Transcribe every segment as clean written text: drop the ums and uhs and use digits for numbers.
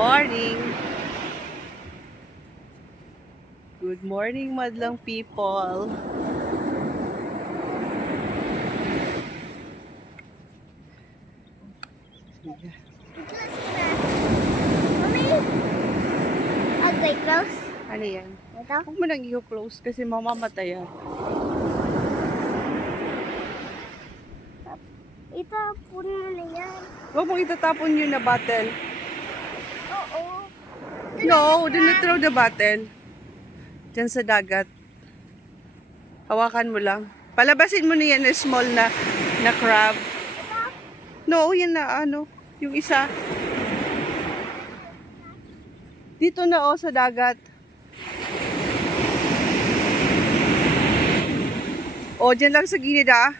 morning. Good morning, madlang people. Mommy, okay, close. Ano yan? Ito? Huwag mo nang i-close kasi mamamatay yan. Ito, puno na yan. Huwag mong itatapon yun na bottle. Oo. No, do not throw the bottle. Diyan sa dagat. Hawakan mo lang. Palabasin mo na yan na small na crab. No, yan na ano. Yung isa. Dito na sa dagat. Dyan lang sa gilid ah.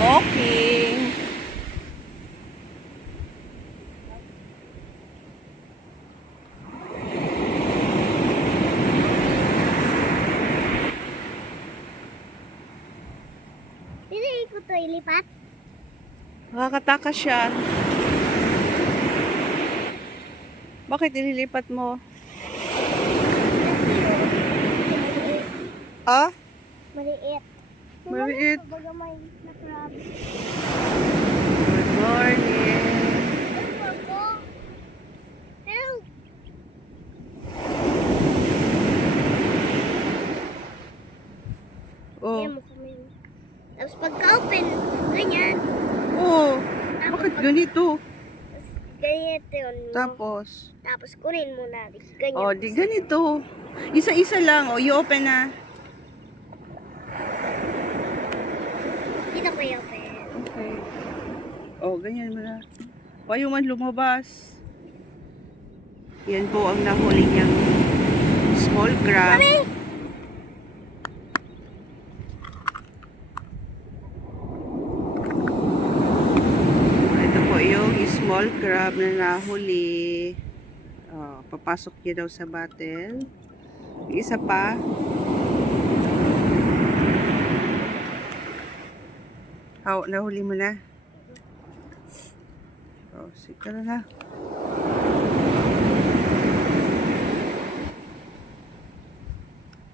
Walking. Hindi ko ito ilipat. Nakakatakas yan. Bakit ililipat mo? Ah? Maliit. Maliit. Baga may na crab. Good morning. Help! Oh. Ayan mo kami. Tapos pagka-open, ganyan. Oh. Bakit ganito? Ganito yun. Tapos. Tapos kunin mo na. Ganyan. Oh, di ganito. Isa-isa lang. Oh, you open na. Dito ko i-open. Okay. Oh, ganyan mo na. Huwag man lumabas. Yan po ang nahuli niyang small crab. Mami! Ito po yung small crab na nahuli. Oh, papasok niya daw sa bottle. Yung isa pa. Oh, nahuli mo na. Oh, sige na.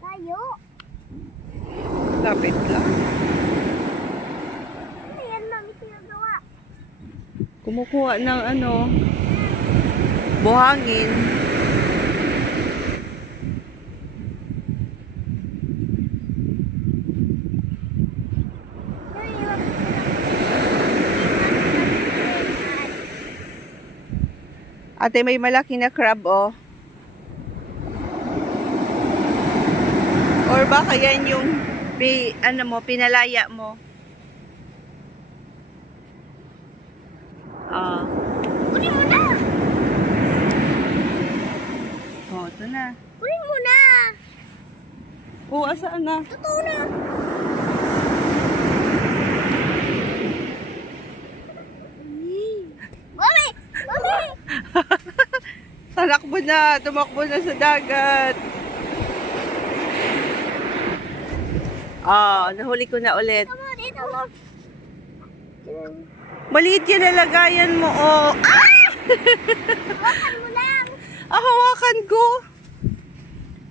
Tayo! Lapit lang. Ayan, mami, sinagawa. Kumukuha ng buhangin. Ate, may malaki na crab, oh. Or baka yan yung pinalaya mo. Ah. Kunin mo na! Oh, ito na. Kunin mo na! Oh, asaan na? Totoo na! Mami! Mami! Tumakbo na sa dagat. Ah, nahuli ko na ulit. Come on, ito mo. Maliit yan na lagayan mo, oh. Ah! Hawakan mo lang. Hawakan ko.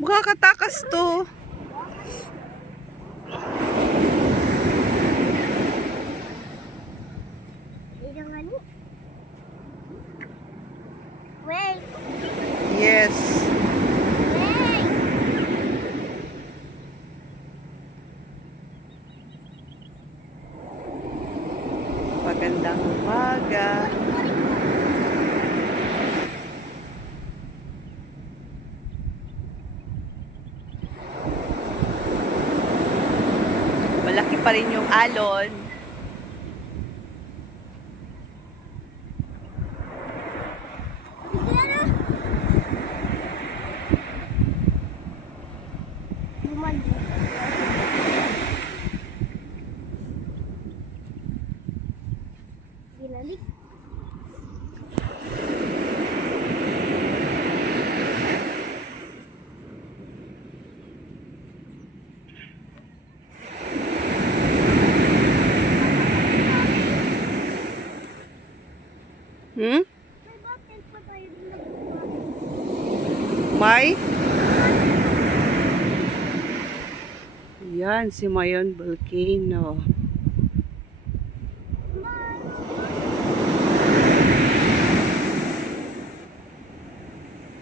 Makakatakas to. Ito nga ni. Wait. Yes. Wait. Magandang umaga. Malaki pa rin yung alon. Ginalik. Hmm? May button pa tayo dun na. May? Yan, si Mayon Volcano.